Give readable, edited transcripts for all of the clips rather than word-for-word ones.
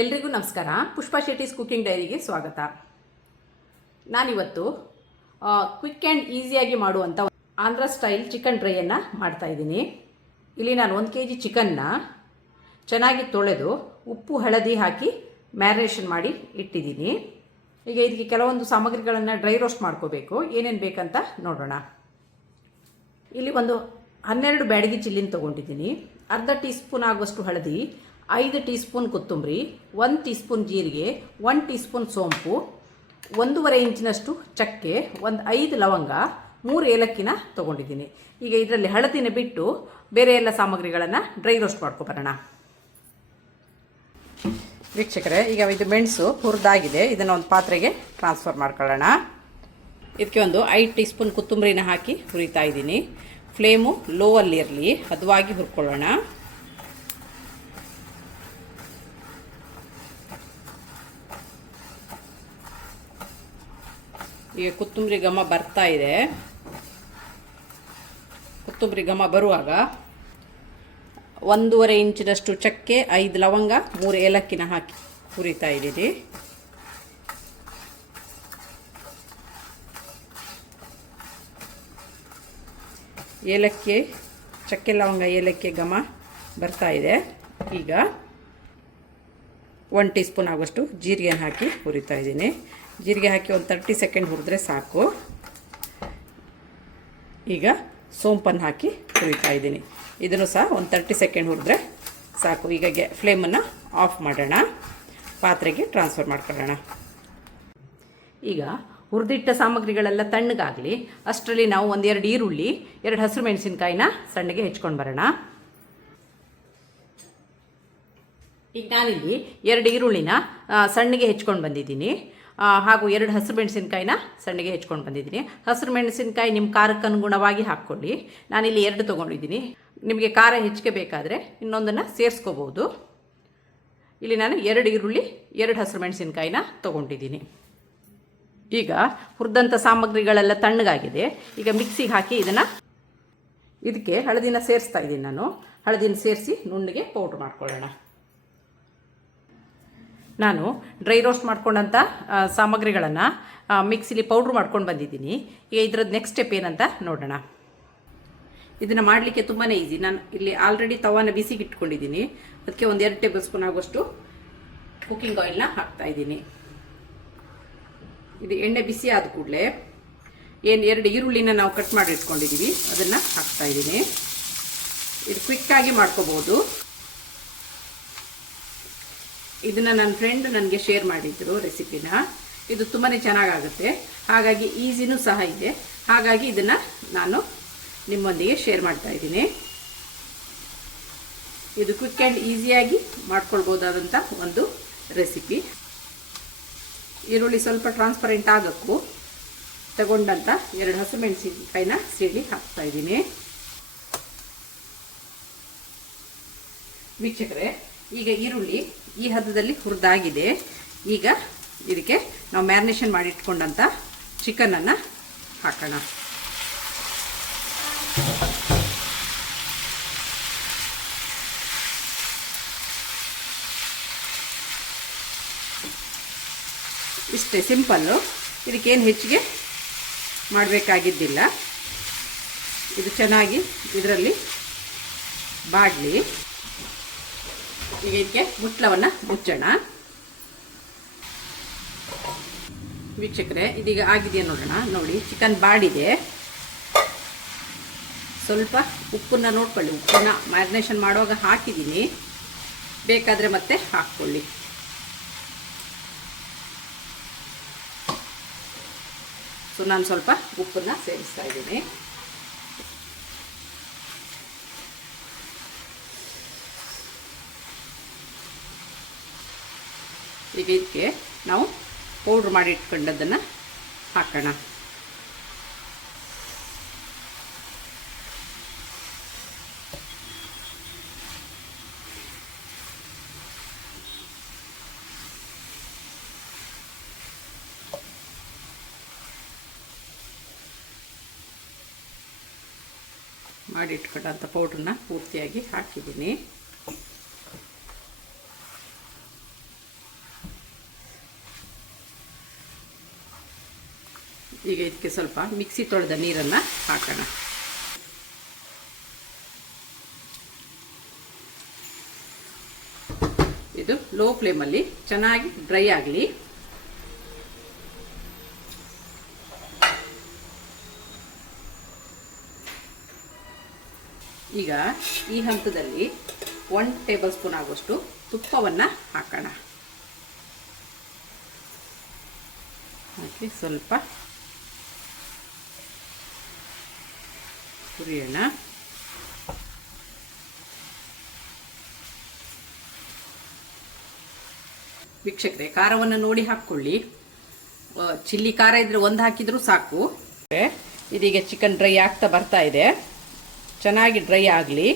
ಎಲ್ರಿಗೂ ನಮಸ್ಕಾರ. ಪುಷ್ಪಾ ಶೆಟ್ಟೀಸ್ ಕುಕಿಂಗ್ ಡೈರಿಗೆ ಸ್ವಾಗತ. ನಾನಿವತ್ತು ಕ್ವಿಕ್ ಆ್ಯಂಡ್ ಈಸಿಯಾಗಿ ಮಾಡುವಂಥ ಆಂಧ್ರ ಸ್ಟೈಲ್ ಚಿಕನ್ ಡ್ರೈಯನ್ನು ಮಾಡ್ತಾಯಿದ್ದೀನಿ. ಇಲ್ಲಿ ನಾನು 1 kg ಚಿಕನ್ನ ಚೆನ್ನಾಗಿ ತೊಳೆದು ಉಪ್ಪು ಹಳದಿ ಹಾಕಿ ಮ್ಯಾರಿನೇಷನ್ ಮಾಡಿ ಇಟ್ಟಿದ್ದೀನಿ. ಈಗ ಇದಕ್ಕೆ ಕೆಲವೊಂದು ಸಾಮಗ್ರಿಗಳನ್ನು ಡ್ರೈ ರೋಸ್ಟ್ ಮಾಡ್ಕೋಬೇಕು. ಏನೇನು ಬೇಕಂತ ನೋಡೋಣ. ಇಲ್ಲಿ ಒಂದು 12 ಬ್ಯಾಡಗಿ ಚಿಲ್ಲಿನ ತೊಗೊಂಡಿದ್ದೀನಿ. ಅರ್ಧ ಟೀ ಸ್ಪೂನ್ ಆಗುವಷ್ಟು ಹಳದಿ, 5 ಟೀ ಸ್ಪೂನ್ ಕೊತ್ತಂಬರಿ, 1 ಟೀ ಸ್ಪೂನ್ ಜೀರಿಗೆ, 1 ಟೀ ಸ್ಪೂನ್ ಸೋಂಪು, 1.5 ಇಂಚಿನಷ್ಟು ಚಕ್ಕೆ, 5 ಲವಂಗ, 3 ಏಲಕ್ಕಿನ ತೊಗೊಂಡಿದ್ದೀನಿ. ಈಗ ಇದರಲ್ಲಿ ಹಳದಿನ ಬಿಟ್ಟು ಬೇರೆ ಎಲ್ಲ ಸಾಮಗ್ರಿಗಳನ್ನು ಡ್ರೈ ರೋಸ್ಟ್ ಮಾಡ್ಕೊಬರೋಣ. ವೀಕ್ಷಕರೇ, ಈಗ ಇದು ಮೆಣಸು ಹುರಿದಾಗಿದೆ. ಇದನ್ನು ಒಂದು ಪಾತ್ರೆಗೆ ಟ್ರಾನ್ಸ್ಫರ್ ಮಾಡ್ಕೊಳ್ಳೋಣ. ಇದಕ್ಕೆ ಒಂದು 5 ಟೀ ಸ್ಪೂನ್ ಕೊತ್ತಂಬರಿನ ಹಾಕಿ ಹುರಿತಾ ಇದ್ದೀನಿ. ಫ್ಲೇಮು ಲೋವಲ್ಲಿ ಇರಲಿ, ಹದವಾಗಿ ಹುರ್ಕೊಳ್ಳೋಣ. ಈಗ ಕೊತ್ತಂಬರಿ ಘಮ ಬರ್ತಾ ಇದೆ. ಕೊತ್ತಂಬರಿ ಘಮ ಬರುವಾಗ 1.5 ಇಂಚಿನಷ್ಟು ಚಕ್ಕೆ, 5 ಲವಂಗ, 3 ಏಲಕ್ಕಿನ ಹಾಕಿ ಹುರಿತಾ ಇದ್ದೀನಿ. ಏಲಕ್ಕಿ, ಚಕ್ಕೆ ಲವಂಗ ಏಲಕ್ಕಿ ಘಮ ಬರ್ತಾ ಇದೆ. ಈಗ 1 ಟೀ ಸ್ಪೂನ್ ಆಗುವಷ್ಟು ಜೀರಿಗೆನ ಹಾಕಿ ಹುರಿತಾ ಇದ್ದೀನಿ. ಜೀರಿಗೆ ಹಾಕಿ ಒಂದು 30 ಸೆಕೆಂಡ್ ಹುರಿದ್ರೆ ಸಾಕು. ಈಗ ಸೋಂಪನ್ನು ಹಾಕಿ ಹುರಿತಾ ಇದ್ದೀನಿ. ಇದನ್ನು ಸಹ ಒಂದು 30 ಸೆಕೆಂಡ್ ಹುರಿದ್ರೆ ಸಾಕು. ಈಗ ಫ್ಲೇಮನ್ನು ಆಫ್ ಮಾಡೋಣ. ಪಾತ್ರೆಗೆ ಟ್ರಾನ್ಸ್ಫರ್ ಮಾಡ್ಕೊಳ್ಳೋಣ. ಈಗ ಹುರಿದಿಟ್ಟ ಸಾಮಗ್ರಿಗಳೆಲ್ಲ ತಣ್ಣಗಾಗಲಿ. ಅಷ್ಟರಲ್ಲಿ ನಾವು 1-2 ಈರುಳ್ಳಿ, 2 ಹಸಿರು ಮೆಣಸಿನ್ಕಾಯಿನ ಸಣ್ಣಗೆ ಹೆಚ್ಕೊಂಡು ಬರೋಣ. ಈಗ ನಾನಿಲ್ಲಿ 2 ಈರುಳ್ಳಿನ ಸಣ್ಣಗೆ ಹೆಚ್ಕೊಂಡು ಬಂದಿದ್ದೀನಿ. ಹಾಗೂ 2 ಹಸಿರು ಮೆಣಸಿನ್ಕಾಯಿನ ಸಣ್ಣಗೆ ಹೆಚ್ಕೊಂಡು ಬಂದಿದ್ದೀನಿ. ಹಸಿರು ಮೆಣಸಿನ್ಕಾಯಿ ನಿಮ್ಮ ಖಾರಕ್ಕೆ ಅನುಗುಣವಾಗಿ ಹಾಕ್ಕೊಳ್ಳಿ. ನಾನಿಲ್ಲಿ 2 ತೊಗೊಂಡಿದ್ದೀನಿ. ನಿಮಗೆ ಖಾರ ಹೆಚ್ಚಿಗೆ ಬೇಕಾದರೆ ಇನ್ನೊಂದನ್ನು ಸೇರಿಸ್ಕೋಬೋದು. ಇಲ್ಲಿ ನಾನು 2 ಈರುಳ್ಳಿ, 2 ಹಸಿರು ಮೆಣಸಿನ್ಕಾಯಿನ ತೊಗೊಂಡಿದ್ದೀನಿ. ಈಗ ಹುರಿದಂಥ ಸಾಮಗ್ರಿಗಳೆಲ್ಲ ತಣ್ಣಗಾಗಿದೆ. ಈಗ ಮಿಕ್ಸಿಗೆ ಹಾಕಿ ಇದಕ್ಕೆ ಹಳದಿನ ಸೇರಿಸ್ತಾ ಇದ್ದೀನಿ. ನಾನು ಹಳದಿನ ಸೇರಿಸಿ ನುಣ್ಣಗೆ ಪೌಡ್ರ್ ಮಾಡ್ಕೊಳ್ಳೋಣ. ನಾನು ಡ್ರೈ ರೋಸ್ಟ್ ಮಾಡ್ಕೊಂಡಂಥ ಸಾಮಗ್ರಿಗಳನ್ನು ಮಿಕ್ಸಿಲಿ ಪೌಡ್ರ್ ಮಾಡ್ಕೊಂಡು ಬಂದಿದ್ದೀನಿ. ಈಗ ಇದರದ್ದು ನೆಕ್ಸ್ಟ್ ಸ್ಟೆಪ್ ಏನಂತ ನೋಡೋಣ. ಇದನ್ನು ಮಾಡಲಿಕ್ಕೆ ತುಂಬಾ ಈಸಿ. ನಾನು ಇಲ್ಲಿ ಆಲ್ರೆಡಿ ತವಾನ ಬಿಸಿಗೆ ಇಟ್ಕೊಂಡಿದ್ದೀನಿ. ಅದಕ್ಕೆ 1-2 ಟೇಬಲ್ ಸ್ಪೂನ್ ಆಗುವಷ್ಟು ಕುಕ್ಕಿಂಗ್ ಆಯಿಲ್ನ ಹಾಕ್ತಾಯಿದ್ದೀನಿ. ಇದು ಎಣ್ಣೆ ಬಿಸಿ ಆದ ಕೂಡಲೇ 2 ಈರುಳ್ಳಿನ ನಾವು ಕಟ್ ಮಾಡಿ ಇಟ್ಕೊಂಡಿದ್ದೀವಿ, ಅದನ್ನು ಹಾಕ್ತಾಯಿದ್ದೀನಿ. ಇದು ಕ್ವಿಕ್ಕಾಗಿ ಮಾಡ್ಕೋಬೋದು. ಇದನ್ನು ನನ್ನ ಫ್ರೆಂಡ್ ನನಗೆ ಶೇರ್ ಮಾಡಿದ್ರು ರೆಸಿಪಿನ. ಇದು ತುಂಬಾ ಚೆನ್ನಾಗಾಗುತ್ತೆ, ಹಾಗಾಗಿ ಈಸಿನೂ ಸಹ ಇದೆ. ಹಾಗಾಗಿ ಇದನ್ನು ನಾನು ನಿಮ್ಮೊಂದಿಗೆ ಶೇರ್ ಮಾಡ್ತಾ ಇದ್ದೀನಿ. ಇದು ಕ್ವಿಕ್ ಆ್ಯಂಡ್ ಈಸಿಯಾಗಿ ಮಾಡ್ಕೊಳ್ಬೋದಾದಂಥ ಒಂದು ರೆಸಿಪಿ. ಈರುಳ್ಳಿ ಸ್ವಲ್ಪ ಟ್ರಾನ್ಸ್ಪರೆಂಟ್ ಆಗೋಕ್ಕೂ ತಗೊಂಡಂಥ 2 ಹಸಿರು ಮೆಣಸಿನಕಾಯಿನ ಸೀಳಿ ಹಾಕ್ತಾ ಇದ್ದೀನಿ. ವೀಕ್ಷಕರೇ, ಈಗ ಈರುಳ್ಳಿ ಈ ಹದದಲ್ಲಿ ಹುರಿದಾಗಿದೆ. ಈಗ ಇದಕ್ಕೆ ನಾವು ಮ್ಯಾರಿನೇಷನ್ ಮಾಡಿಟ್ಕೊಂಡಂಥ ಚಿಕನನ್ನು ಹಾಕೋಣ. ಇಷ್ಟೇ ಸಿಂಪಲ್ಲು. ಇದಕ್ಕೇನು ಹೆಚ್ಚಿಗೆ ಮಾಡಬೇಕಾಗಿದ್ದಿಲ್ಲ. ಇದು ಚೆನ್ನಾಗಿ ಇದರಲ್ಲಿ ಬಾಡಲಿ. ಈಗ ಇದಕ್ಕೆ ಮುಚ್ಚಳವನ್ನು ಮುಚ್ಚೋಣ. ವೀಕ್ಷಕರೇ, ಇದೀಗ ಆಗಿದೆಯಾ ನೋಡೋಣ. ನೋಡಿ, ಚಿಕನ್ ಬಾಡಿದೆ. ಸ್ವಲ್ಪ ಉಪ್ಪನ್ನು ನೋಡ್ಕೊಳ್ಳಿ. ಉಪ್ಪನ್ನು ಮ್ಯಾರಿನೇಷನ್ ಮಾಡುವಾಗ ಹಾಕಿದ್ದೀನಿ, ಬೇಕಾದರೆ ಮತ್ತೆ ಹಾಕ್ಕೊಳ್ಳಿ. ಸೊ ನಾನು ಸ್ವಲ್ಪ ಉಪ್ಪನ್ನು ಸೇರಿಸ್ತಾ ಇದ್ದೀನಿ. ಈಗ ಇದಕ್ಕೆ ನಾವು ಪೌಡ್ರ್ ಮಾಡಿ ಇಟ್ಕೊಂಡದ್ದನ್ನು ಹಾಕೋಣ. ಮಾಡಿ ಇಟ್ಕೊಂಡಂಥ ಪೌಡ್ರನ್ನ ಪೂರ್ತಿಯಾಗಿ ಹಾಕಿದ್ದೀನಿ. ಈಗ ಇದಕ್ಕೆ ಸ್ವಲ್ಪ ಮಿಕ್ಸಿ ತೊಳೆದ ನೀರನ್ನು ಹಾಕೋಣ. ಇದು ಲೋ ಫ್ಲೇಮಲ್ಲಿ ಚೆನ್ನಾಗಿ ಡ್ರೈ ಆಗಲಿ. ಈಗ ಈ ಹಂತದಲ್ಲಿ 1 ಟೇಬಲ್ ಸ್ಪೂನ್ ಆಗುವಷ್ಟು ತುಪ್ಪವನ್ನು ಹಾಕೋಣ. ಹಾಕಿ ಸ್ವಲ್ಪ ಹುರಿಯೋಣ. ವೀಕ್ಷಕರೇ, ಖಾರವನ್ನು ನೋಡಿ ಹಾಕ್ಕೊಳ್ಳಿ. ಚಿಲ್ಲಿ ಖಾರ ಇದ್ರೆ 1 ಹಾಕಿದ್ರೂ ಸಾಕು. ಇದೀಗ ಚಿಕನ್ ಡ್ರೈ ಆಗ್ತಾ ಬರ್ತಾ ಇದೆ. ಚೆನ್ನಾಗಿ ಡ್ರೈ ಆಗಲಿ.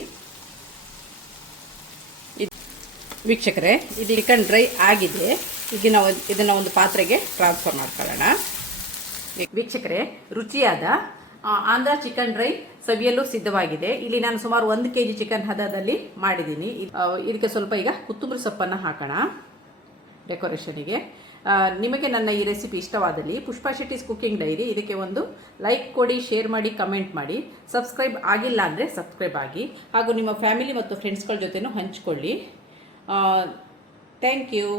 ವೀಕ್ಷಕರೇ, ಇದು ಚಿಕನ್ ಡ್ರೈ ಆಗಿದೆ. ಈಗ ನಾವು ಇದನ್ನು ಒಂದು ಪಾತ್ರೆಗೆ ಟ್ರಾನ್ಸ್ಫರ್ ಮಾಡ್ಕೊಳ್ಳೋಣ. ವೀಕ್ಷಕರೇ, ರುಚಿಯಾದ ಆಂಧ್ರ ಚಿಕನ್ ಡ್ರೈ ಸವಿಯಲು ಸಿದ್ಧವಾಗಿದೆ. ಇಲ್ಲಿ ನಾನು ಸುಮಾರು 1 kg ಚಿಕನ್ ಹದದಲ್ಲಿ ಮಾಡಿದ್ದೀನಿ. ಇದಕ್ಕೆ ಸ್ವಲ್ಪ ಈಗ ಕೊತ್ತಂಬರಿ ಸೊಪ್ಪನ್ನು ಹಾಕೋಣ ಡೆಕೋರೇಷನಿಗೆ. ನಿಮಗೆ ನನ್ನ ಈ ರೆಸಿಪಿ ಇಷ್ಟವಾದಲ್ಲಿ ಪುಷ್ಪಾ ಶೆಟ್ಟಿಸ್ ಕುಕಿಂಗ್ ಡೈರಿ ಇದಕ್ಕೆ ಒಂದು ಲೈಕ್ ಕೊಡಿ, ಶೇರ್ ಮಾಡಿ, ಕಮೆಂಟ್ ಮಾಡಿ. ಸಬ್ಸ್ಕ್ರೈಬ್ ಆಗಿಲ್ಲ ಅಂದರೆ ಸಬ್ಸ್ಕ್ರೈಬ್ ಆಗಿ, ಹಾಗೂ ನಿಮ್ಮ ಫ್ಯಾಮಿಲಿ ಮತ್ತು ಫ್ರೆಂಡ್ಸ್ಗಳ ಜೊತೆನೂ ಹಂಚ್ಕೊಳ್ಳಿ. Thank you.